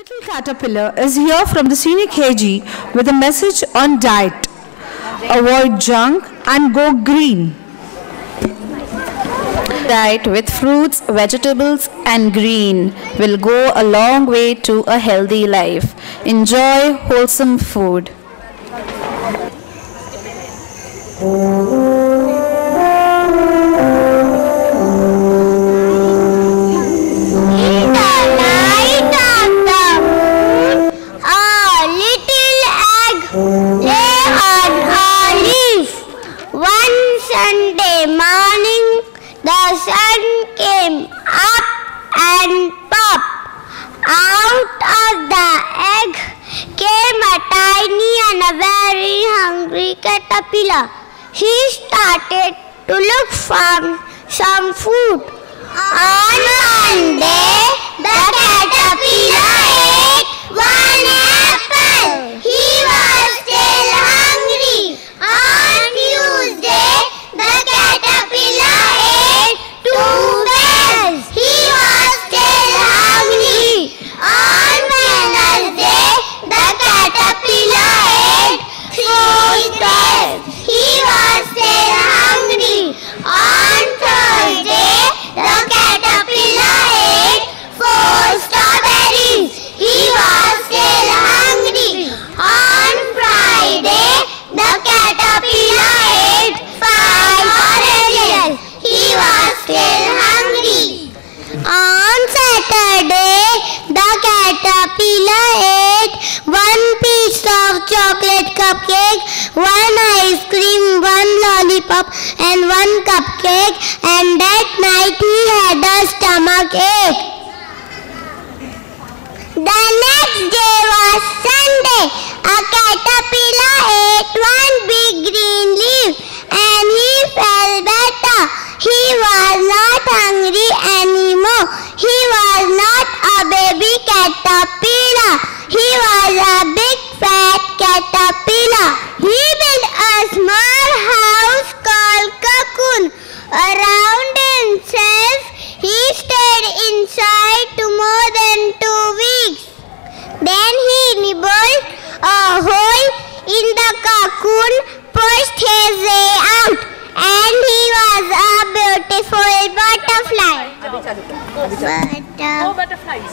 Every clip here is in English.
Little Caterpillar is here from the senior KG with a message on diet. Avoid junk and go green. Diet with fruits, vegetables and green will go a long way to a healthy life. Enjoy wholesome food. Sunday morning, the sun came up and popped. Out of the egg came a tiny and a very hungry caterpillar. He started to look for some food. On Monday, the caterpillar ate one apple. He was still hungry. On Tuesday, the caterpillar ate two pears. He was still hungry. On Wednesday, the caterpillar ate three pears. He was still hungry. On Thursday, the caterpillar ate four strawberries. He was still hungry. On Friday, the caterpillar ate five oranges. He was still hungry. On Saturday, the caterpillar ate one piece of chocolate cupcake, one ice cream, one lollipop and one cupcake, and that night he had a stomach ache. The next day was Sunday. A caterpillar ate one big green leaf and he felt better. He was not hungry anymore. He was not a baby caterpillar. He was a big fat caterpillar. He built a small house called cocoon. Around himself, he stayed inside to more than 2 weeks. Then he nibbled a hole in the cocoon, pushed his way out, and he was a beautiful butterfly. Oh, butterflies.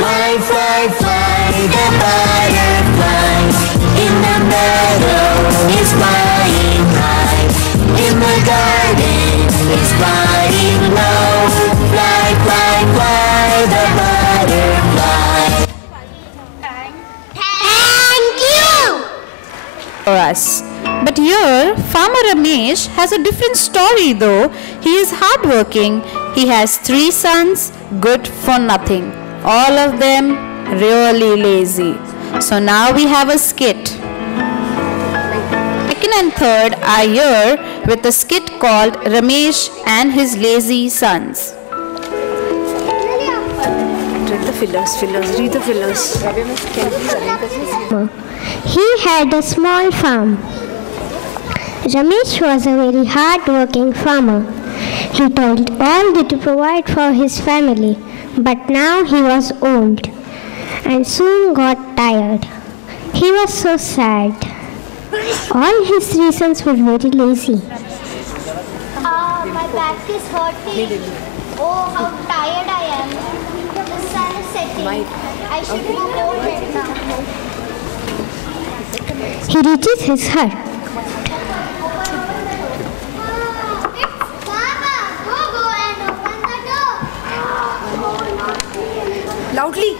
Fly, fly, fly, the butterfly in the meadow is flying high, in the garden is flying low. Fly, fly, fly, the butterfly. Thank you! For us. But here, Farmer Ramesh has a different story though. He is hardworking. He has 3 sons, good for nothing. All of them really lazy. So now we have a skit. Second and third are here with a skit called Ramesh and his lazy sons. Read the fillers. He had a small farm. Ramesh was a very hard-working farmer. He toiled all day to provide for his family, but now he was old and soon got tired. He was so sad. All his 3 sons were very lazy. My back is hurting. Oh, how tired I am. The sun is setting. I should go home right now. He reaches his hut. Loudly.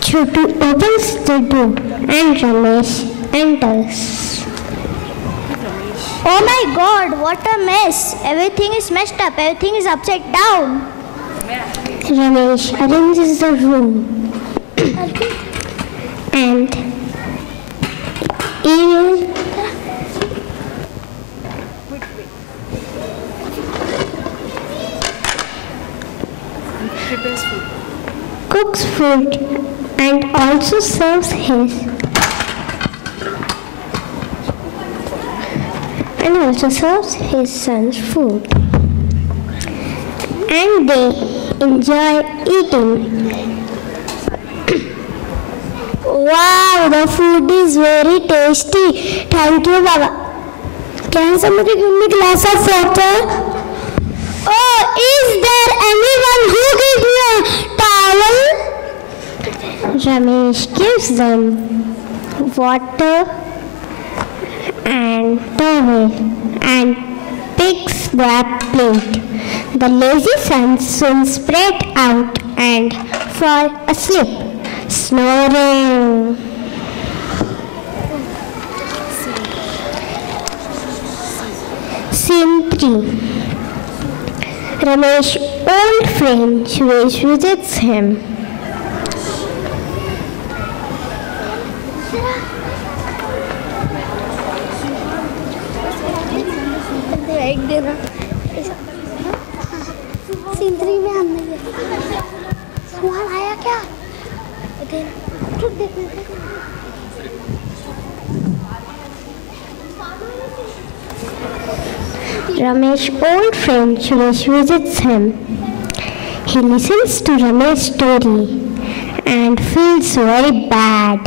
Chotu opens the door and Ramesh enters. Oh my God, what a mess. Everything is messed up. Everything is upside down. Ramesh arranges the room. And even cooks food and also serves his and also serves his sons food. And they enjoy eating. Wow, the food is very tasty. Thank you, Baba. Can somebody give me a glass of water? Oh, is there anyone who gives me a towel? Ramesh gives them water and towel and picks their plate. The lazy sons soon spread out and fall asleep, snoring. Scene 3. Ramesh's old friend Suresh visits him. Scene 3 में हमने सवाल आया क्या? Ramesh's old friend Suresh visits him. He listens to Ramesh's story and feels very bad.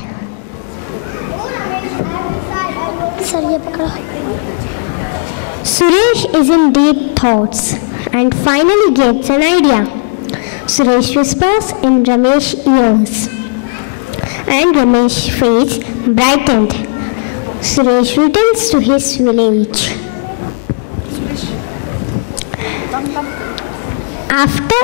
Suresh is in deep thoughts and finally gets an idea. Suresh whispers in Ramesh's ears and Ramesh's face brightened. Suresh returns to his village. After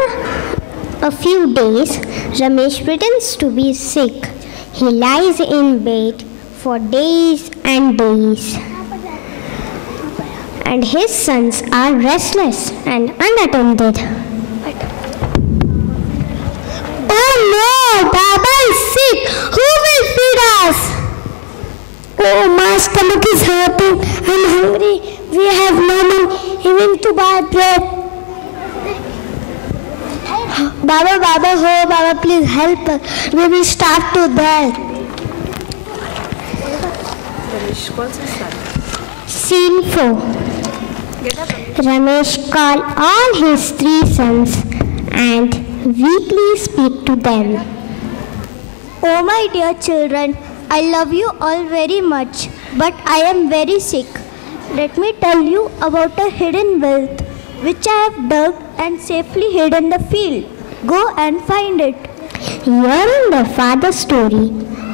a few days, Ramesh pretends to be sick. He lies in bed for days and days. And his sons are restless and unattended. Oh no! Baba is sick! Who will feed us? Oh, my stomach is hurting. I'm hungry. We have no money even to buy bread. Baba, Baba, oh, Baba, please help us. We will starve to death. Scene 4. Ramesh calls all his 3 sons and weakly speaks to them. Oh my dear children, I love you all very much, but I am very sick. Let me tell you about a hidden wealth which I have dug and safely hid in the field. Go and find it. Hearing their father's story,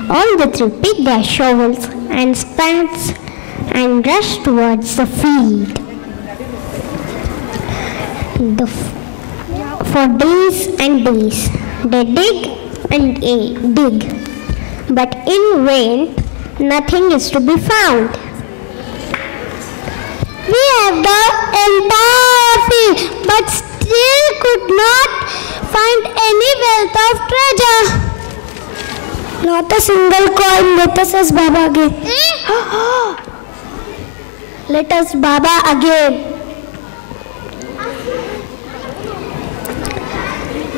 all the 3 pick their shovels and spades and rush towards the field. For days and days, they dig and dig, but in vain, nothing is to be found. We have the entire field, but still could not find any wealth of treasure. Not a single coin. Let us ask Baba again. Let us Baba again.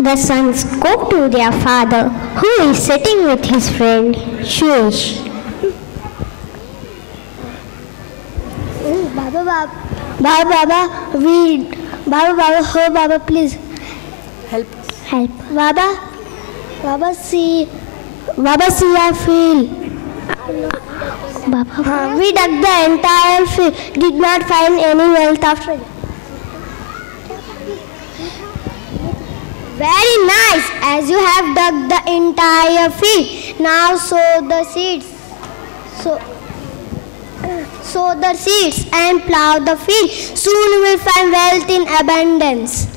The sons go to their father, who is sitting with his friend Suresh. Baba, oh Baba, please help. Baba, see, I feel. Baba, we dug the entire field, did not find any wealth of treasure. Very nice, as you have dug the entire field. Now sow the seeds. Sow the seeds and plow the field. Soon you will find wealth in abundance.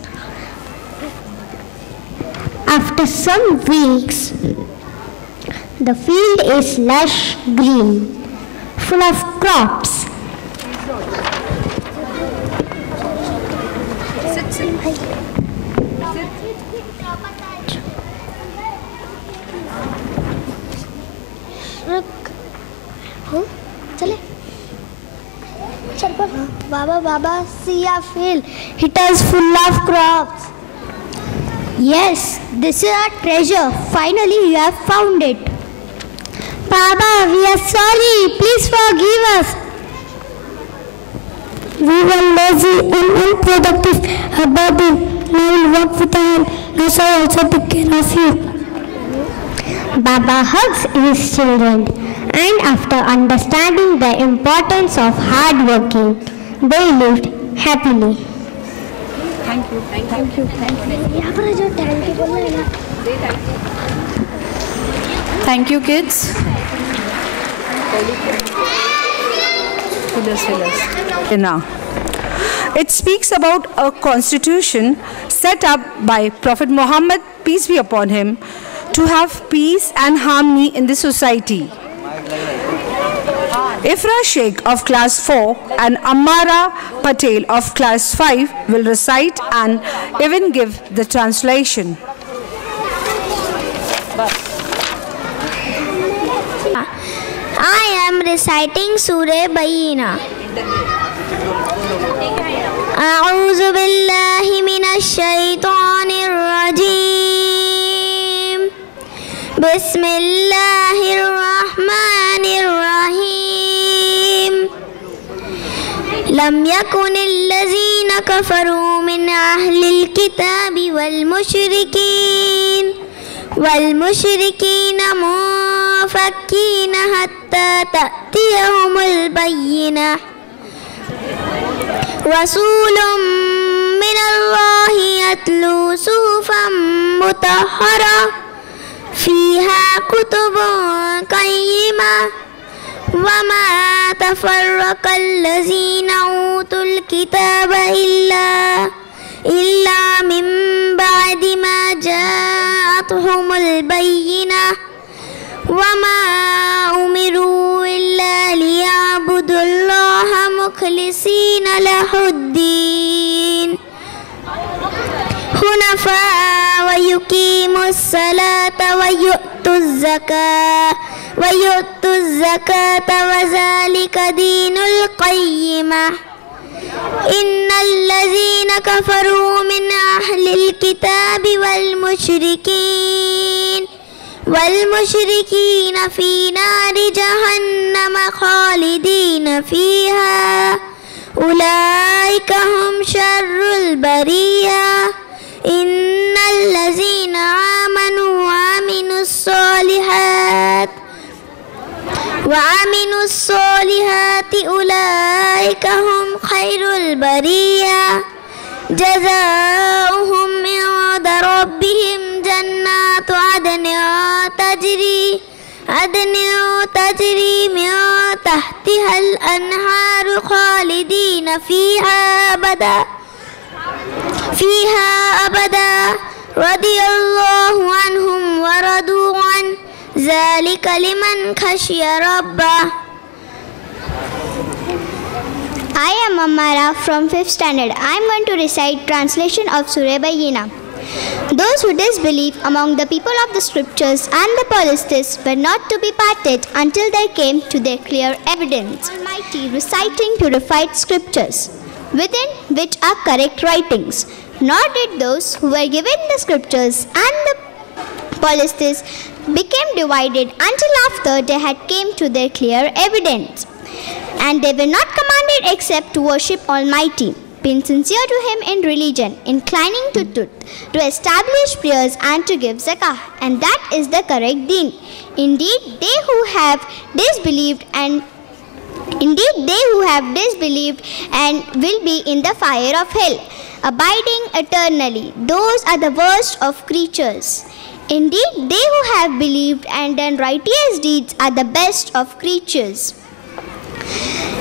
After some weeks, the field is lush green, full of crops. Baba, see a field. It is full of crops. Yes, this is our treasure. Finally, you have found it. Baba, we are sorry. Please forgive us. We were lazy and unproductive about it. Now we'll work with a hand. Now I also take care of you. Baba hugs his children, and after understanding the importance of hard working, they lived happily. Thank you. Thank you, kids. Now, it speaks about a constitution set up by Prophet Muhammad, peace be upon him, to have peace and harmony in the society. Ifra Sheikh of class 4 and Amara Patel of class 5 will recite and even give the translation. I am reciting Surah Bayyina. أعوذ بالله من الشيطان الرجيم. بسم الله الرحمن الرحيم. لم يكن الذين كفروا من أهل الكتاب والمشركين منفكين حتى تأتيهم البينة. رسول من الله يتلو صحفا مطهرة فيها كتب قيمة وما تفرق الذين أوتوا الكتاب إلا من بعد ما جاءتهم البينة وما أمروا إلا ليعبدوا الله مخلصين له الدين حنفاء ويقيموا الصلاة ويؤتوا الزكاة وذلك دين القيمة. إن الذين كفروا من أهل الكتاب والمشركين في نار جهنم خالدين فيها أولئك هم شر البرية. إن الذين آمنوا وعملوا الصالحات أولئك هم خير البرية. جزاؤهم عند ربهم جنات عدن تجري من تحتها الأنهار خالدين فيها أبدا رضي الله عنهم ورضوا عنه ذلك لمن خشي ربه. I am Amara from 5th standard. I am going to recite translation of Surah Bayyina. Those who disbelieve among the people of the scriptures and the polytheists were not to be parted until they came to their clear evidence. Almighty reciting to refute scriptures, within which are correct writings. Nor did those who were given the scriptures and the polytheists became divided until after they had came to their clear evidence. And they were not commanded except to worship Almighty, being sincere to Him in religion, inclining to truth, to establish prayers and to give zakah, and that is the correct deen. Indeed, they who have disbelieved and will be in the fire of hell, abiding eternally. Those are the worst of creatures. Indeed, they who have believed and done righteous deeds are the best of creatures.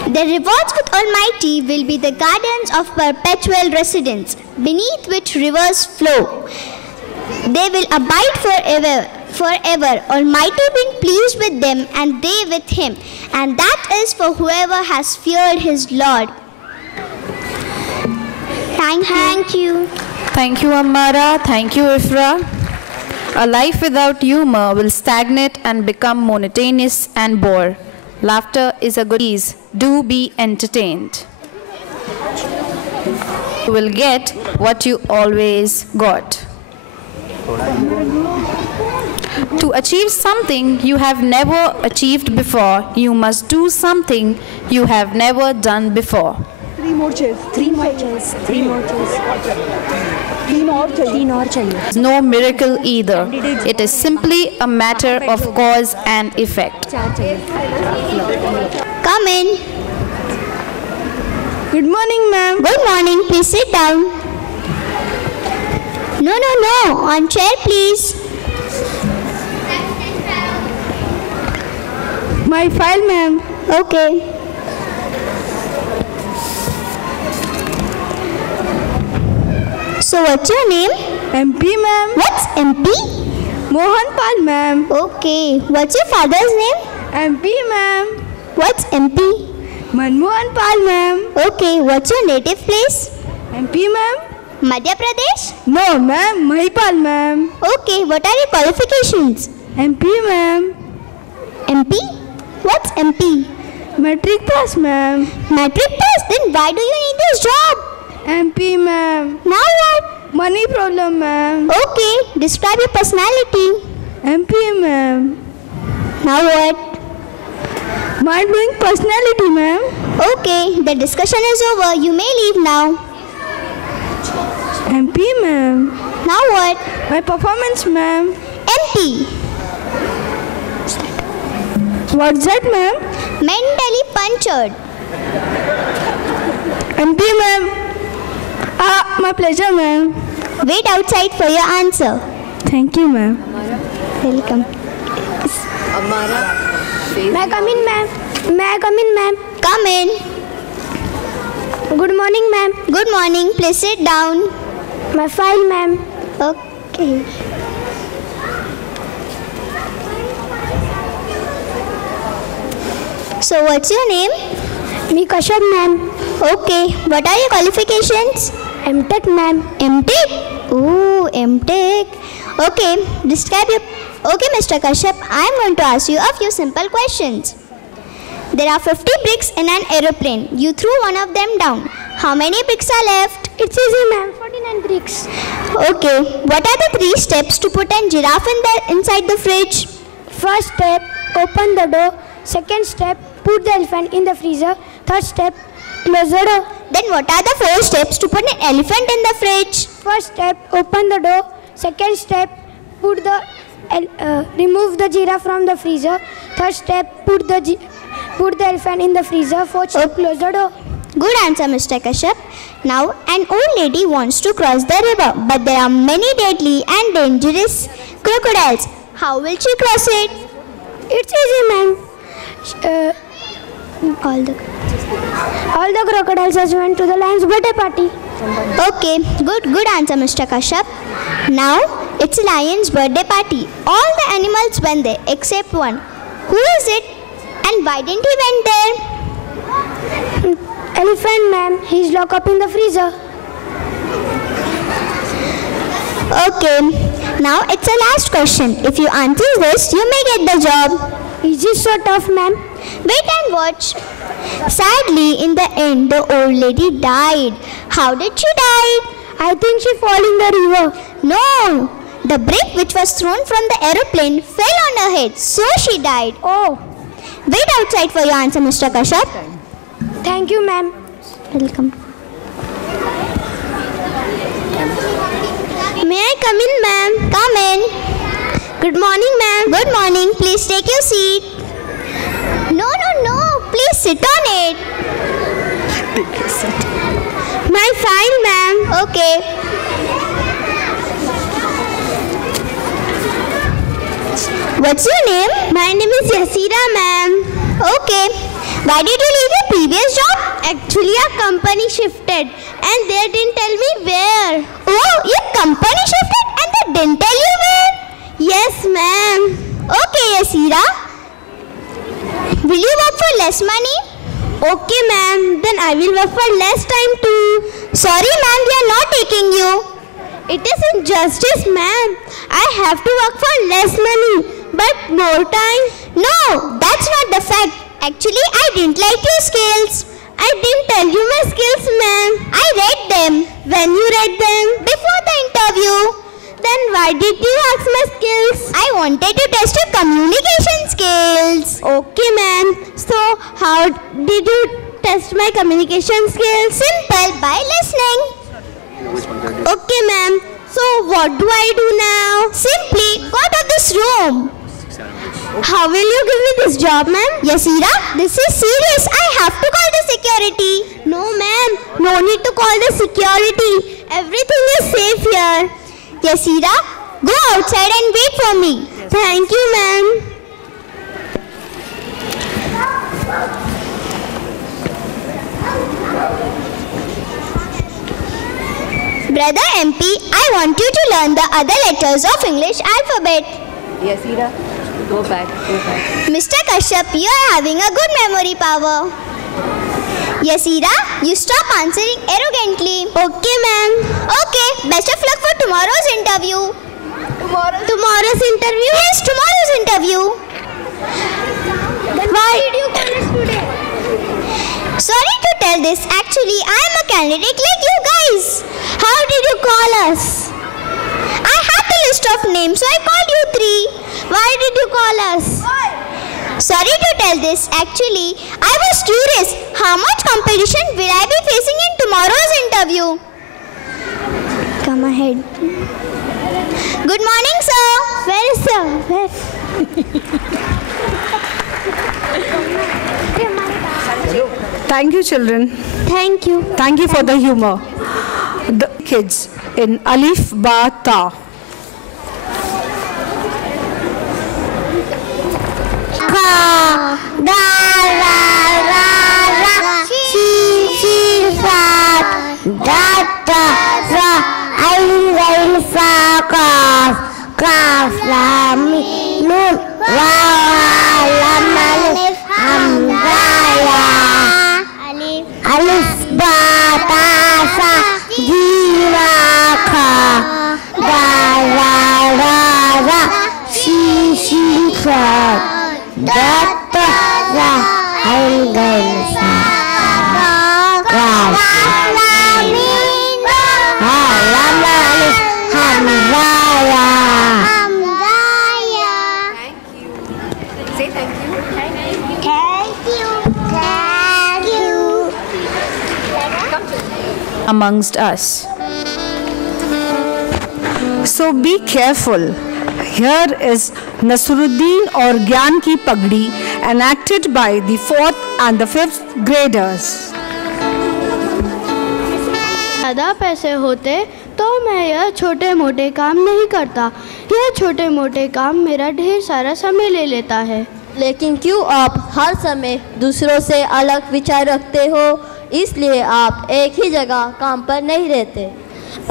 Their rewards with Almighty will be the gardens of perpetual residence, beneath which rivers flow. They will abide forever. Almighty being pleased with them and they with Him, and that is for whoever has feared His Lord. Thank you. Thank you, Amara. Thank you, Ifra. A life without humor will stagnate and become monotonous and bore. Laughter is a good ease. Do be entertained. You will get what you always got. To achieve something you have never achieved before, you must do something you have never done before. 3 more chairs. 3 more chairs. 3 more chairs. 3 और चाहिए. 3 और चाहिए. No miracle either. It is simply a matter of cause and effect. 4 चाहिए. Come in. Good morning, ma'am. Good morning. Please sit down. No. On chair, please. My file, ma'am. Okay. So what's your name? MP, ma'am. What's MP? Mohan Pal, ma'am. Okay. What's your father's name? MP, ma'am. What's MP? Manmohan Pal, ma'am. Okay. What's your native place? MP, ma'am. Madhya Pradesh? No, ma'am. Mahipal, ma'am. Okay. What are your qualifications? MP, ma'am. MP? What's MP? Matric pass, ma'am. Matric pass? Then why do you need this job? MP, ma'am. Now what? Money problem, ma'am. Okay. Describe your personality. MP, ma'am. Now what? Mind-blowing personality, ma'am. Okay. The discussion is over. You may leave now. MP, ma'am. Now what? My performance, ma'am. MP. What's that, ma'am? Mentally punctured. MP, ma'am. My pleasure, ma'am. Wait outside for your answer. Thank you, ma'am. Welcome. May I come in, ma'am? May I come in, ma'am? Come in. Good morning, ma'am. Good morning. Please sit down. My file, ma'am. Okay. So what's your name? Me Kashyap, ma'am. Okay. What are your qualifications? MTech, ma'am. MTech? Oh, MTech. Okay. Describe your... Okay, Mr. Kashyap, I am going to ask you a few simple questions. There are 50 bricks in an aeroplane. You threw one of them down. How many bricks are left? It's easy, ma'am. 49 bricks. Okay. What are the 3 steps to put a giraffe inside the fridge? First step, open the door. Second step, put the elephant in the freezer. Third step, close the door. Then what are the 4 steps to put an elephant in the fridge? First step, open the door. Second step, remove the giraffe from the freezer. Third step, put the elephant in the freezer. Fourth step, close the door. Good answer, Mr. Kashyap. Now, an old lady wants to cross the river, but there are many deadly and dangerous crocodiles. How will she cross it? It's easy, ma'am. All the crocodiles has went to the lion's birthday party. Okay, good answer, Mr. Kashyap. Now, it's a lion's birthday party. All the animals went there except one. Who is it and why didn't he went there? Elephant, ma'am. He's locked up in the freezer. Okay, now it's a last question. If you answer this, you may get the job. Is this so tough, ma'am? Wait and watch. Sadly, in the end, the old lady died. How did she die? I think she fell in the river. No, the brick which was thrown from the aeroplane fell on her head, so she died. Oh. Wait outside for your answer, Mr. Kashyap. Thank you, ma'am. Welcome. May I come in, ma'am? Come in. Good morning, ma'am. Good morning. Please take your seat. No. Please sit on it. My file, ma'am. Okay. What's your name? My name is Yasira, ma'am. Okay. Why did you leave your previous job? Actually, our company shifted and they didn't tell me where. Oh, your company shifted and they didn't tell you where? Yes, ma'am. Okay, Yasira. Will you work for less money? Okay, ma'am. Then I will work for less time too. Sorry, ma'am, we are not taking you. It is injustice, ma'am. I have to work for less money, but more time. No, that's not the fact. Actually, I didn't like your skills. I didn't tell you my skills, ma'am. I read them. When you read them? Before the interview. Then why did you ask my skills? I wanted to test your communication skills. Okay, ma'am. So, how did you test my communication skills. Simple, by listening. Okay, ma'am. So what do I do now? Simply go out of this room. How will you give me this job, ma'am? Yasira, this is serious. I have to call the security. No, ma'am. No need to call the security. Everything is safe here. Yasira, go outside and wait for me. Thank you, ma'am. Brother MP, I want you to learn the other letters of English alphabet. Yasira, go back. Mr. Kashyap, you are having a good memory power. Yasira, you stop answering arrogantly. Okay, ma'am. Okay, best of luck for tomorrow's interview. Tomorrow's interview? Yes, tomorrow's interview. Then why did you call us today? Sorry to tell this, actually I am a candidate like you guys. How did you call us? I had the list of names, so I called you 3. Why did you call us? Sorry to tell this, actually I was curious how much competition will I be facing in tomorrow's interview. Come ahead. Good morning, sir. Where is sir? Where? Thank you, children. Thank you. Thank you for the humor. The kids in Alif Ba Ta. Ka, da, ra, ra, ra, shi, shi, sa, da, da, ra, ain, gain, sa, kaf, kaf, lam, nun, ra, lam, alif, hamza, ya, alif, ba, ta, sa, ji, ra, kha, da, ra, ra, ra, shi, shi, sa. Data ra ain gain sa ka lam alif hamza ya. Say thank you. Thank you. Amongst us. So be careful. Here is Nasruddin or Gyan Ki Pagdi, enacted by the 4th and the 5th graders. ज़्यादा पैसे होते तो मैं यह छोटे मोटे काम नहीं करता। यह छोटे मोटे काम मेरा ढेर सारा समय ले लेता है। लेकिन क्यों आप हर समय दूसरों से अलग विचार रखते हो, इसलिए आप एक ही जगह काम पर नहीं रहते।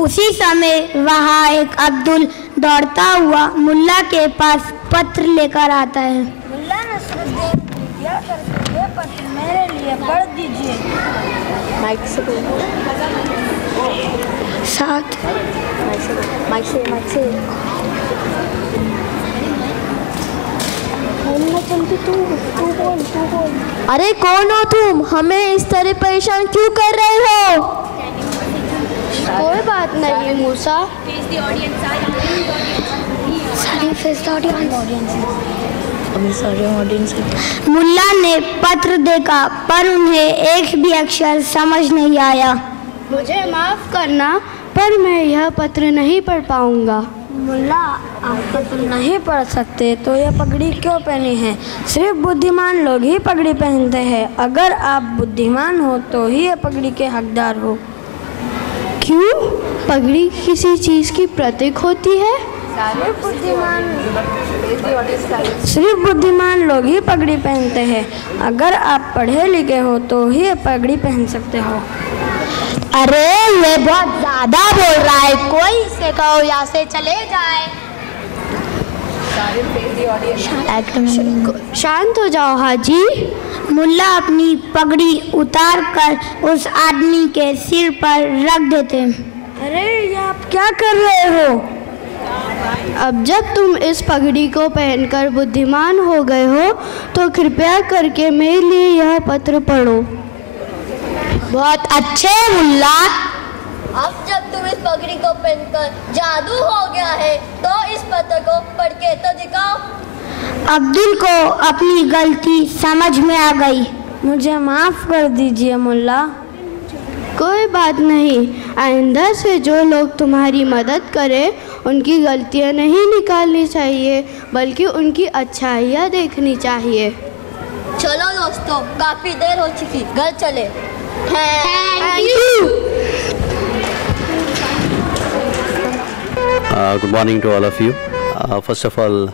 उसी समय वहाँ एक अब्दुल दौड़ता हुआ मुल्ला के पास पत्र लेकर आता है। मुल्ला नसरुद्दीन, कृपया करके ये पत्र मेरे लिए पढ़ दीजिए। माइक से बोलो। साथ माइक से तू बोल। अरे कौन हो तुम? हमें इस तरह परेशान क्यों कर रहे हो? कोई बात नहीं मूसा। मुल्ला ने पत्र देखा पर उन्हें एक भी अक्षर समझ नहीं आया। मुझे माफ़ करना, पर मैं यह पत्र नहीं पढ़ पाऊंगा। मुल्ला, आप पत्र नहीं पढ़ सकते तो ये पगड़ी क्यों पहनी है? सिर्फ बुद्धिमान लोग ही पगड़ी पहनते हैं। अगर आप बुद्धिमान हो तो ही ये पगड़ी के हकदार हो। क्यों? पगड़ी किसी चीज़ की प्रतीक होती है? सिर्फ बुद्धिमान लोग ही पगड़ी पहनते हैं। अगर आप पढ़े लिखे हो तो ही ये पगड़ी पहन सकते हो। अरे ये बहुत ज्यादा बोल रहा है, कोई इसे कहो यहाँ से चले जाए। शांत हो जाओ हाजी। मुल्ला अपनी पगड़ी उतार कर उस आदमी के सिर पर रख देते। अरे ये आप क्या कर रहे हो? अब जब तुम इस पगड़ी को पहनकर बुद्धिमान हो गए हो तो कृपया करके मेरे लिए यह पत्र पढ़ो। बहुत अच्छे मुल्ला। अब जब तुम इस पगड़ी को पहनकर जादू हो गया है तो इस पत्र को पढ़ के तो दिखाओ। अब्दुल को अपनी गलती समझ में आ गई। मुझे माफ़ कर दीजिए मुल्ला। कोई बात नहीं, आइंदा से जो लोग तुम्हारी मदद करें उनकी गलतियां नहीं निकालनी चाहिए, बल्कि उनकी अच्छाइयाँ देखनी चाहिए। चलो दोस्तों, काफ़ी देर हो चुकी, घर चले। Thank you. Good morning to all of you. First of all,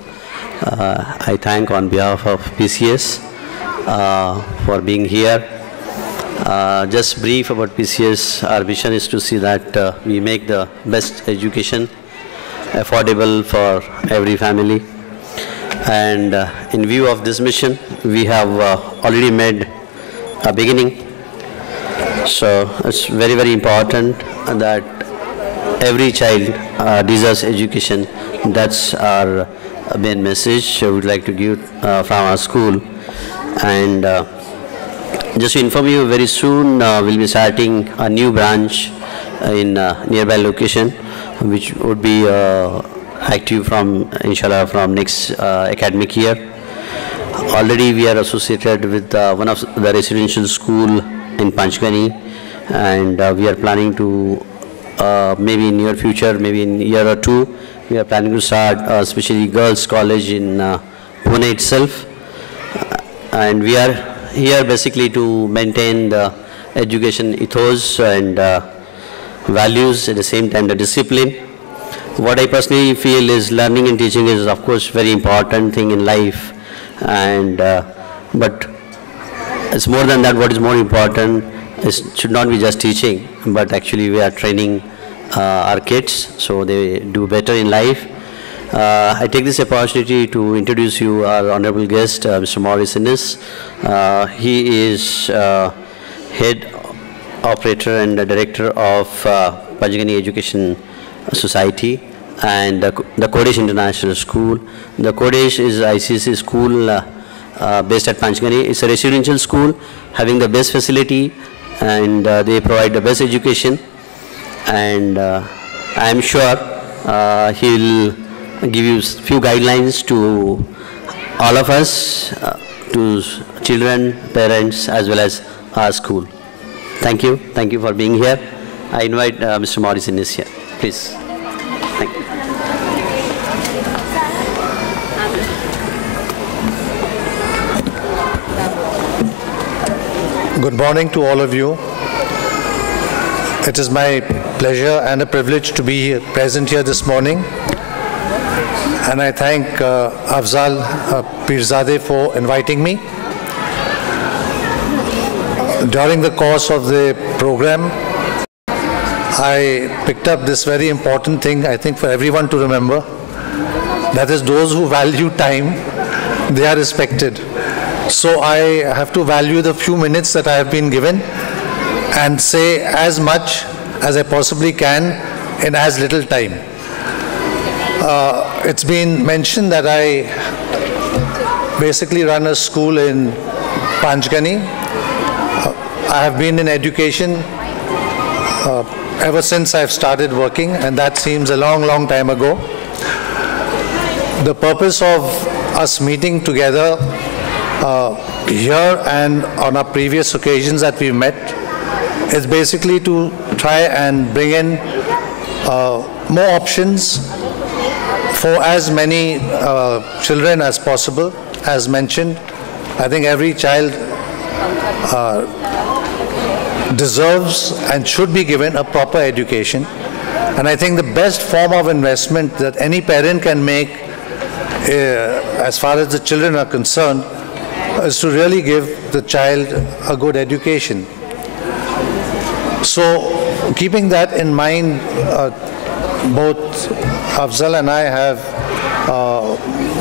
I thank on behalf of PCS for being here. Just brief about PCS, our vision is to see that we make the best education affordable for every family. And in view of this mission, we have already made a beginning. So it's very, very important that every child deserves education. That's our main message I would like to give from our school. And just to inform you, very soon we'll be starting a new branch in nearby location, which would be active from, inshallah, from next academic year. Already we are associated with one of the residential school in Panchgani, and we are planning to maybe in near future, maybe in a year or two, we are planning to start especially girls college in Pune itself. And we are here basically to maintain the education ethos and values, at the same time the discipline. What I personally feel is learning and teaching is of course very important thing in life, and but it's more than that. What is more important is should not be just teaching, but actually we are training our kids so they do better in life. I take this opportunity to introduce you our honorable guest, Mr. Maurice Innes. He is head operator and director of Panchgani Education Society and the Kodesh International School. The Kodesh is ICC school based at Panchgani. It's a residential school having the best facility, and they provide the best education. And I am sure he'll give you few guidelines to all of us, to children, parents, as well as our school. Thank you. Thank you for being here. I invite Mr. Maurice Innes here. Please. Thank you. Good morning to all of you. It is my pleasure and a privilege to be present here this morning. And I thank Afzal Pirzadeh for inviting me. During the course of the program, I picked up this very important thing, I think, for everyone to remember. That is, those who value time, they are respected. So I have to value the few minutes that I have been given and say as much as I possibly can in as little time. It's been mentioned that I basically run a school in Panchgani. I have been in education ever since I've started working, and that seems a long, long time ago. The purpose of us meeting together here and on our previous occasions that we've met is basically to try and bring in more options for as many children as possible. As mentioned, I think every child deserves and should be given a proper education. And I think the best form of investment that any parent can make as far as the children are concerned is to really give the child a good education. So keeping that in mind, both Afzal and I have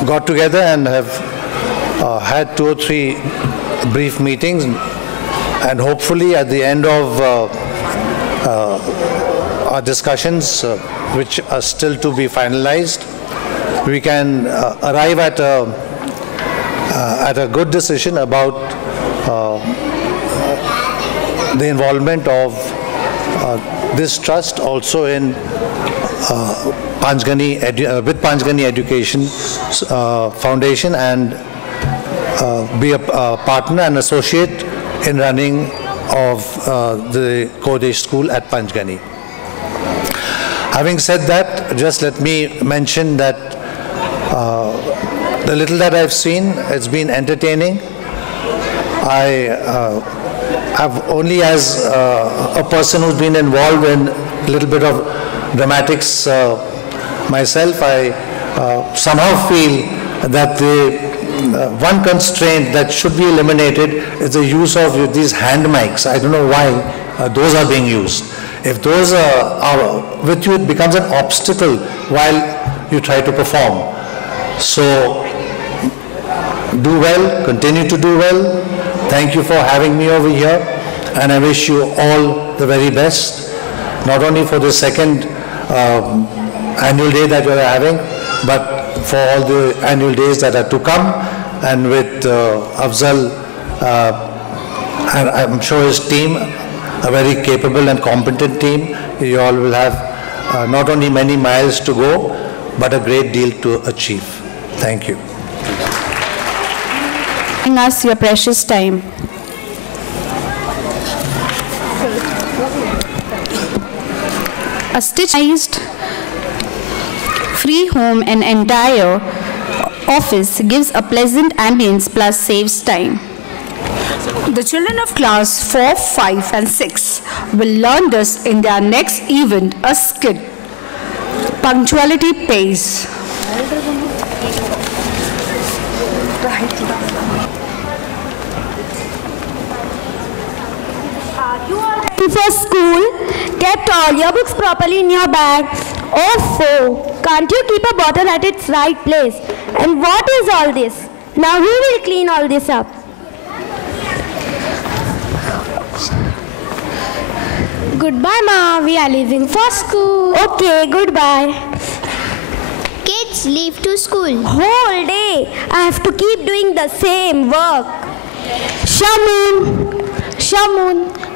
got together and have had 2 or 3 brief meetings, and hopefully at the end of our discussions, which are still to be finalized, we can arrive at a good decision about the involvement of this trust also in with Panchgani Education Foundation, and be a partner and associate in running of the Kodesh school at Panchgani. Having said that, just let me mention that the little that I've seen, it's been entertaining. I have only as a person who's been involved in a little bit of dramatics myself, I somehow feel that the one constraint that should be eliminated is the use of these hand mics. I don't know why those are being used. If those are with you, it becomes an obstacle while you try to perform. So do well, continue to do well. Thank you for having me over here, and I wish you all the very best, not only for the second annual day that you are having, but for all the annual days that are to come. And with Afzal and I'm sure his team, a very capable and competent team, you all will have not only many miles to go, but a great deal to achieve. Thank you. Giving us your precious time. A stitched free home and entire office gives a pleasant ambience plus saves time. The children of class 4, 5 and 6 will learn this in their next event, a skit. Punctuality pays. For school, kept all your books properly in your bag. Oh, can't you keep a bottle at its right place? And what is all this? Now who will clean all this up? Goodbye, Ma. We are leaving for school. Okay, goodbye. Kids leave to school. Whole day, I have to keep doing the same work.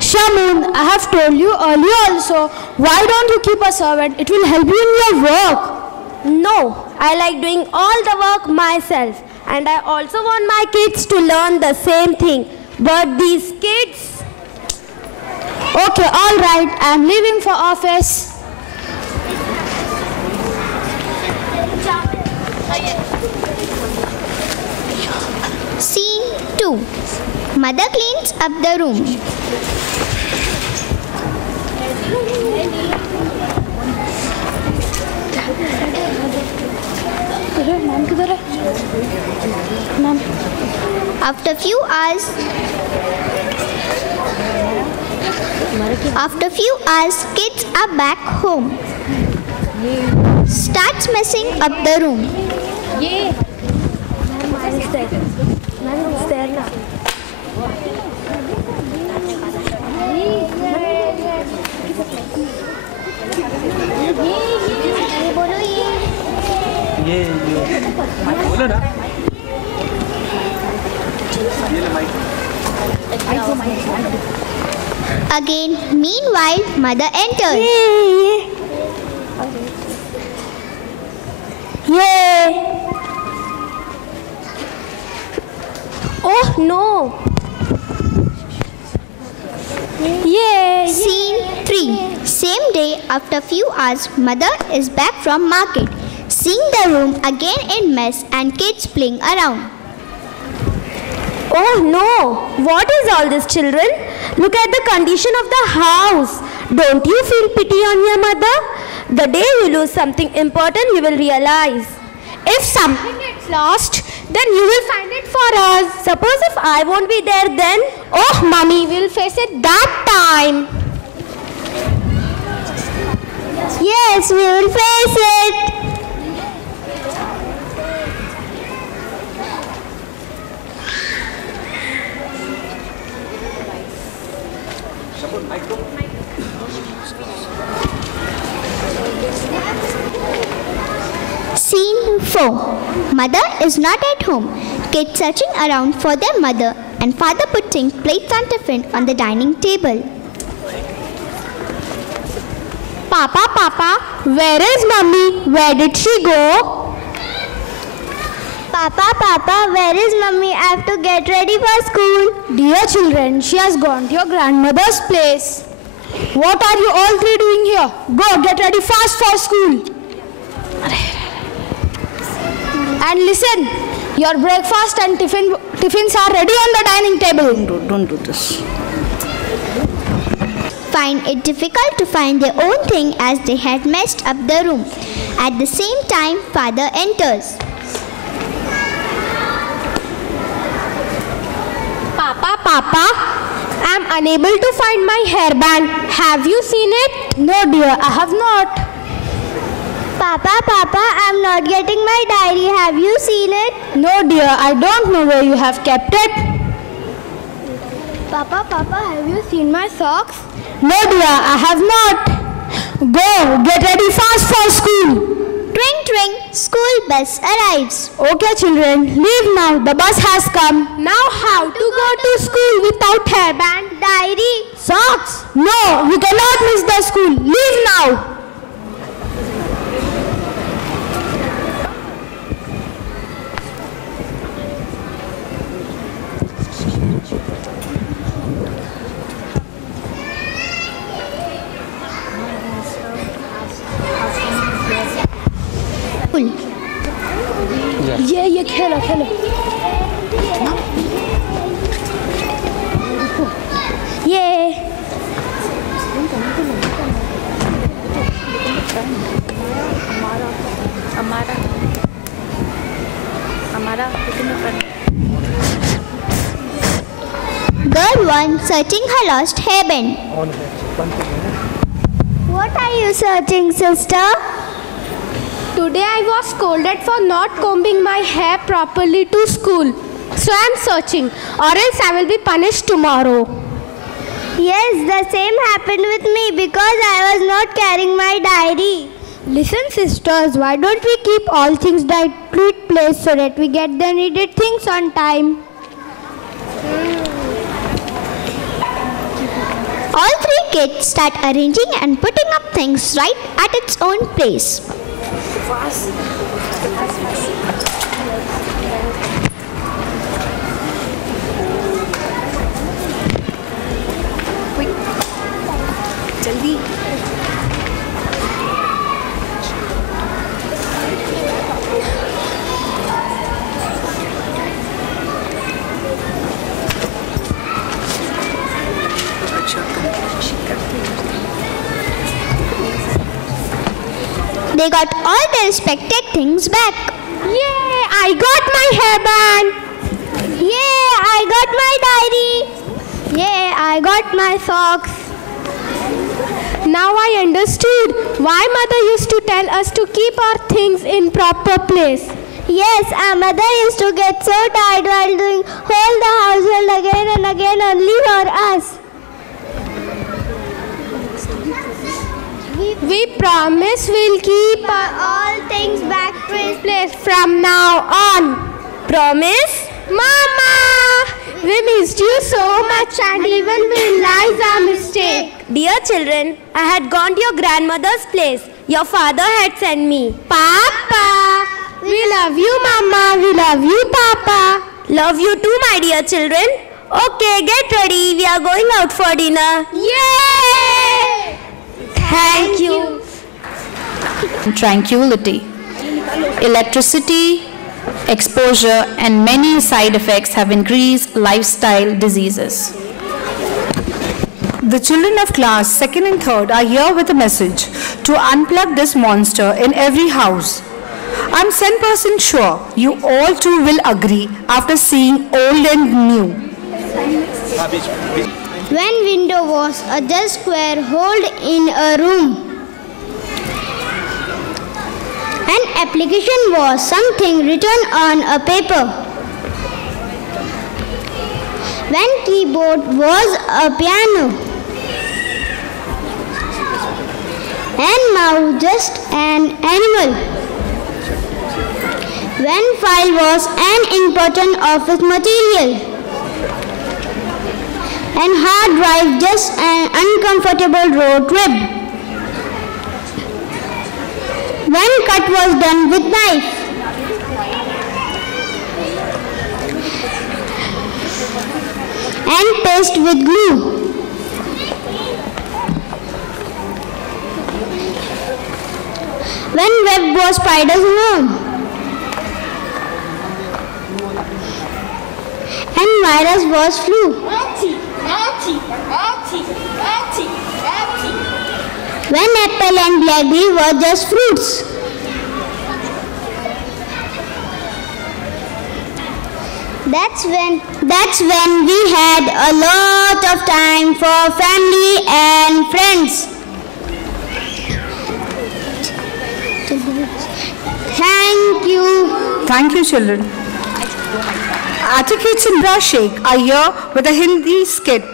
Shamun, I have told you earlier also, why don't you keep a servant? It will help you in your work. No, I like doing all the work myself. And I also want my kids to learn the same thing. But these kids... Okay, all right, I'm leaving for office. Scene 2. Mother cleans up the room. After few hours, kids are back home. Starts messing up the room. Again, meanwhile, mother enters. Yay! Oh no! Yay! Scene 3. Same day, after few hours, mother is back from market, seeing the room again in mess and kids playing around. Oh no! What is all this, children? Look at the condition of the house. Don't you feel pity on your mother? The day you lose something important, you will realize. If something gets lost, then you will find it for us. Suppose if I won't be there then? Oh, Mommy, we'll face it that time. Yes, we will face it. Scene 4. Mother is not at home. Kids searching around for their mother and father putting plates on tiffin on the dining table. Papa, where is Mummy? Where did she go? Papa, where is Mummy? I have to get ready for school. Dear children, she has gone to your grandmother's place. What are you all three doing here? Go, get ready fast for school. And listen, your breakfast and tiffins are ready on the dining table. Don't do this. Find it difficult to find their own thing as they had messed up the room. At the same time, father enters. Papa, I am unable to find my hairband. Have you seen it? No dear, I have not. Papa, I am not getting my diary. Have you seen it? No dear, I don't know where you have kept it. Papa, have you seen my socks? No dear, I have not. Go, get ready fast for school. Twing, school bus arrives. Okay children, leave now. The bus has come. Now how to go to school without hairband? Diary. Socks? No, we cannot miss the school. Leave now. ये खेलो ये Girl 1 searching her lost hairband. What are you searching, sister? Today I was scolded for not combing my hair properly to school. So I am searching, or else I will be punished tomorrow. Yes, the same happened with me because I was not carrying my diary. Listen sisters, why don't we keep all things in right place so that we get the needed things on time? All three kids start arranging and putting up things right at its own place. They got all their respected things back. Yay! I got my hairband. Yay, I got my diary. Yay! I got my socks. Now I understood why mother used to tell us to keep our things in proper place. Yes, our mother used to get so tired while doing whole the household again and again only for us. We promise we'll keep all things back to its place from now on. Promise? Mama! We missed you so much and even we realized our mistake. Dear children, I had gone to your grandmother's place. Your father had sent me. Papa! We love you, Mama. We love you, Papa. Love you too, my dear children. Okay, get ready. We are going out for dinner. Yay! Thank you. Tranquility. Electricity, exposure, and many side effects have increased lifestyle diseases. The children of class 2nd and 3rd are here with a message to unplug this monster in every house. I'm 10% sure you all too will agree after seeing old and new. When window was a just square hole in a room, an application was something written on a paper. When keyboard was a piano, and mouse just an animal. When file was an important office material, and hard drive just an uncomfortable road trip. When cut was done with knife, and paste with glue. When web was spider's home, and virus was flu. When apple and blackberry were just fruits. That's when we had a lot of time for family and friends. Thank you. Thank you, children. Atiket Chandra Sheikh are here with a Hindi skit.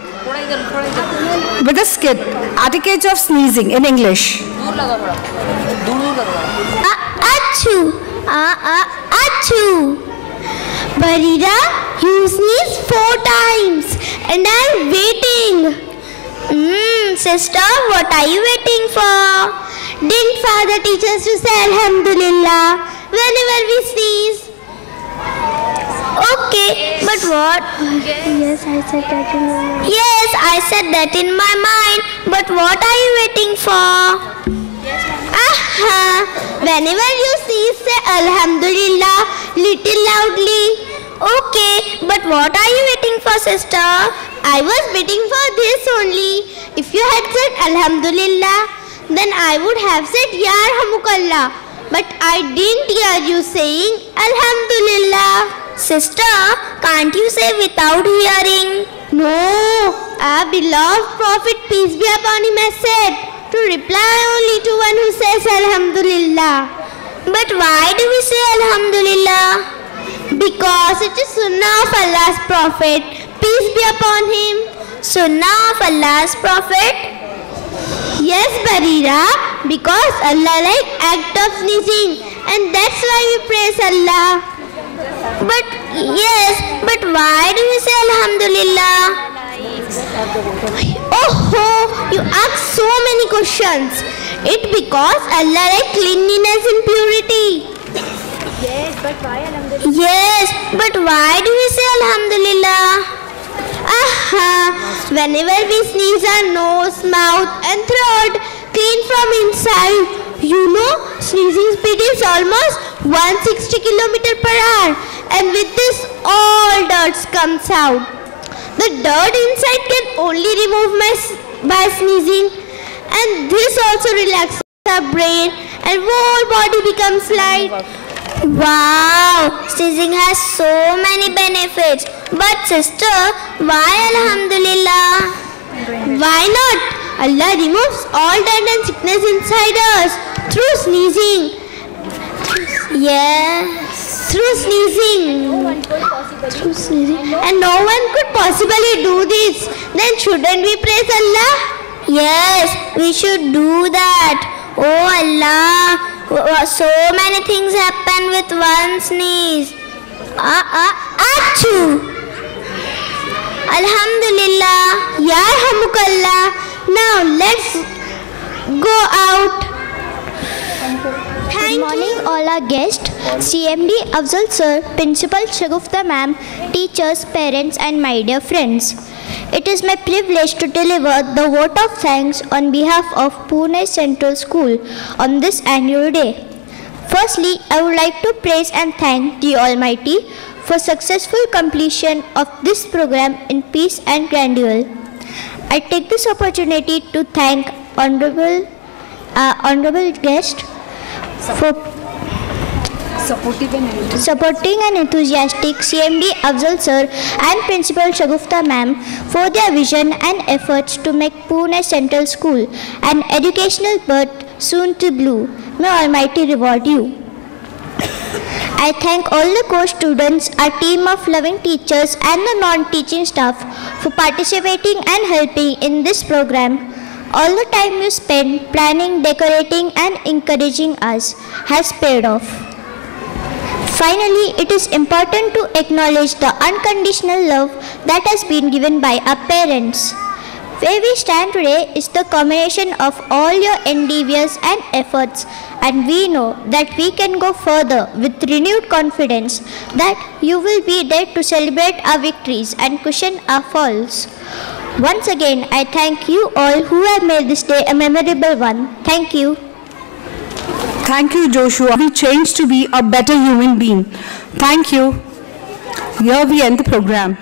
With a skit, Etiquette of Sneezing in English. Achoo! Achoo! Barira, you sneezed 4 times and I'm waiting. Sister, what are you waiting for? Didn't father teach us to say Alhamdulillah whenever we sneeze? Okay, but what? Yes, I said that in my mind. Yes, I said that in my mind. But what are you waiting for? Whenever you sneeze, say Alhamdulillah little loudly. Okay, but what are you waiting for, sister? I was waiting for this only. If you had said Alhamdulillah, then I would have said Yarhamukallah. But I didn't hear you saying Alhamdulillah. Sister, can't you say without hearing? No, our beloved Prophet, peace be upon him, has said to reply only to one who says Alhamdulillah. But why do we say Alhamdulillah? Because it is Sunnah of Allah's Prophet, peace be upon him. Sunnah of Allah's Prophet? Yes, Barira, because Allah likes act of sneezing, and that's why we praise Allah. But but why do we say Alhamdulillah? Oh, you ask so many questions. It's because Allah likes cleanliness and purity. Yes, but why Alhamdulillah? Yes, but why do we say Alhamdulillah? Whenever we sneeze, our nose, mouth and throat clean from inside. You know, sneezing speed is almost 160 km/h, and with this all dirt comes out. The dirt inside can only remove by sneezing, and this also relaxes our brain and whole body becomes light. Wow, sneezing has so many benefits. But sister, why Alhamdulillah? Why not? Allah removes all dirt and sickness inside us through sneezing. Yes, through sneezing. And no one could possibly do this. Then shouldn't we praise Allah? Yes, we should do that. Oh Allah, so many things happen with one sneeze. Achoo! Alhamdulillah, Yarhamukallah. Now let's go out. Good morning all our guests, CMD Afzal Sir, Principal Shagufta Ma'am, teachers, parents and my dear friends. It is my privilege to deliver the vote of thanks on behalf of Pune Central School on this annual day. Firstly, I would like to praise and thank the Almighty for successful completion of this program in peace and grandeur. I take this opportunity to thank honorable guest for supporting and enthusiastic CMD Afzal Sir and Principal Shagufta Ma'am for their vision and efforts to make Pune Central School an educational bird soon to bloom. May Almighty reward you. I thank all the course students, our team of loving teachers and the non-teaching staff for participating and helping in this program. All the time you spent planning, decorating and encouraging us has paid off. Finally, it is important to acknowledge the unconditional love that has been given by our parents. Where we stand today is the combination of all your endeavors and efforts, and we know that we can go further with renewed confidence that you will be there to celebrate our victories and cushion our falls. Once again, I thank you all who have made this day a memorable one. Thank you. Thank you, Joshua. We changed to be a better human being. Thank you. Here we end the program.